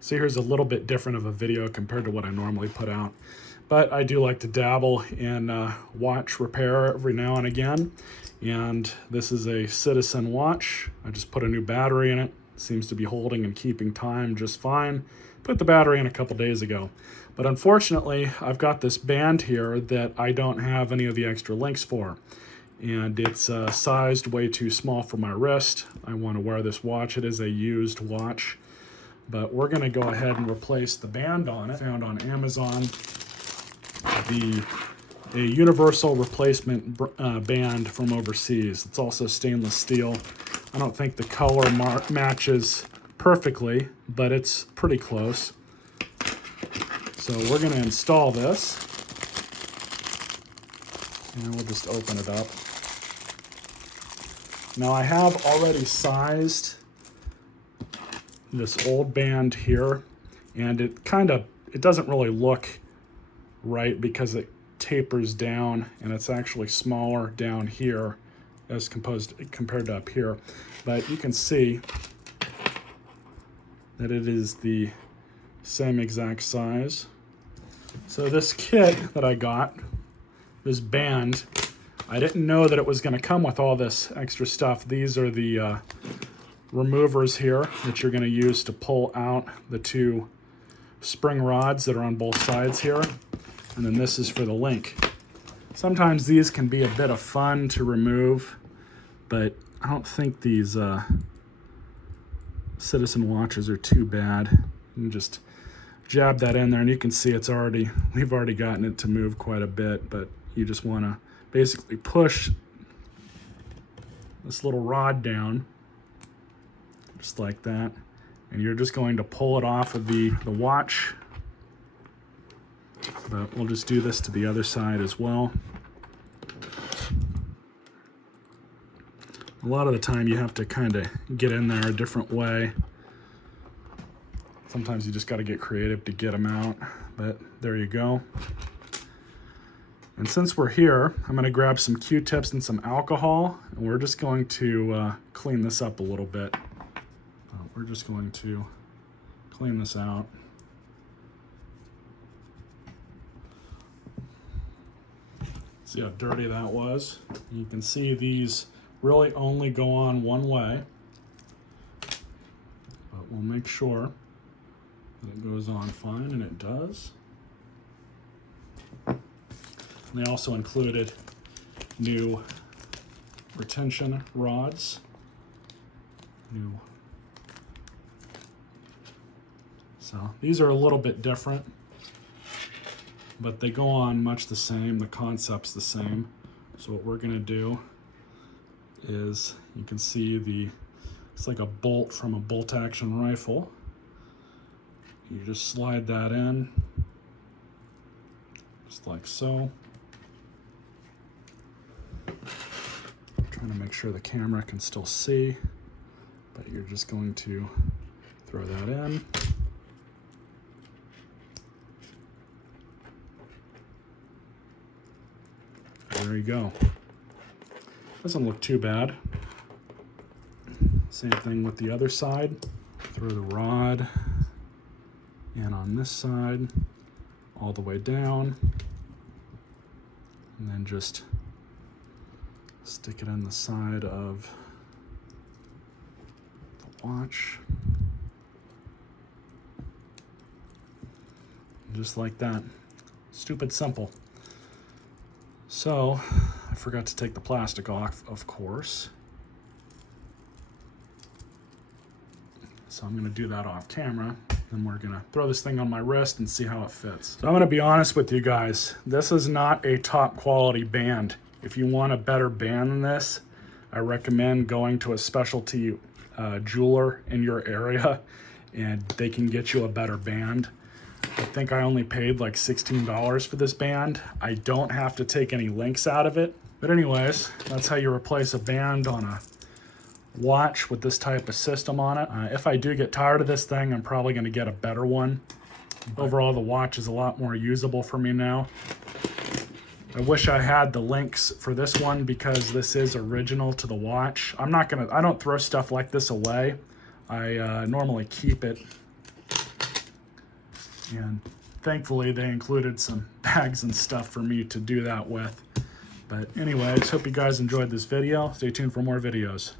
So here's a little bit different of a video compared to what I normally put out. But I do like to dabble in watch repair every now and again. And this is a Citizen watch. I just put a new battery in it. Seems to be holding and keeping time just fine. Put the battery in a couple days ago. But unfortunately, I've got this band here that I don't have any of the extra links for. And it's sized way too small for my wrist. I want to wear this watch. It is a used watch. But we're going to go ahead and replace the band on it. Found on Amazon a universal replacement band from overseas. It's also stainless steel. I don't think the color matches perfectly, but it's pretty close. So we're going to install this. And we'll just open it up. Now I have already sized this old band here, and it doesn't really look right because it tapers down and it's actually smaller down here as compared to up here. But you can see that it is the same exact size. So this kit that I got, this band, I didn't know that it was going to come with all this extra stuff. These are the removers here that you're going to use to pull out the two spring rods that are on both sides here. And then this is for the link. Sometimes these can be a bit of fun to remove, but I don't think these Citizen watches are too bad. You can just jab that in there and you can see we've already gotten it to move quite a bit, but you just want to basically push this little rod down just like that, and you're just going to pull it off of the watch. But we'll just do this to the other side as well. A lot of the time you have to kind of get in there a different way. Sometimes you just got to get creative to get them out, but there you go. And since we're here, I'm going to grab some Q-tips and some alcohol, and we're just going to clean this up a little bit. We're just going to clean this out. See how dirty that was? You can see these really only go on one way, but we'll make sure that it goes on fine, and it does. And they also included new retention rods. So these are a little bit different, but they go on much the same. The concept's the same. So what we're gonna do is, you can see it's like a bolt from a bolt action rifle. You just slide that in, just like so. I'm trying to make sure the camera can still see, but you're just going to throw that in. There you go. Doesn't look too bad. Same thing with the other side. Throw the rod in on this side, all the way down, and then just stick it in the side of the watch. Just like that. Stupid simple. So, I forgot to take the plastic off, of course. So I'm gonna do that off camera. Then we're gonna throw this thing on my wrist and see how it fits. So I'm gonna be honest with you guys. This is not a top quality band. If you want a better band than this, I recommend going to a specialty jeweler in your area, and they can get you a better band. I think I only paid like $16 for this band. I don't have to take any links out of it. But anyways, that's how you replace a band on a watch with this type of system on it. If I do get tired of this thing, I'm probably gonna get a better one. Overall, the watch is a lot more usable for me now. I wish I had the links for this one because this is original to the watch. I don't throw stuff like this away. I normally keep it And thankfully they included some bags and stuff for me to do that with. But anyways, hope you guys enjoyed this video. Stay tuned for more videos.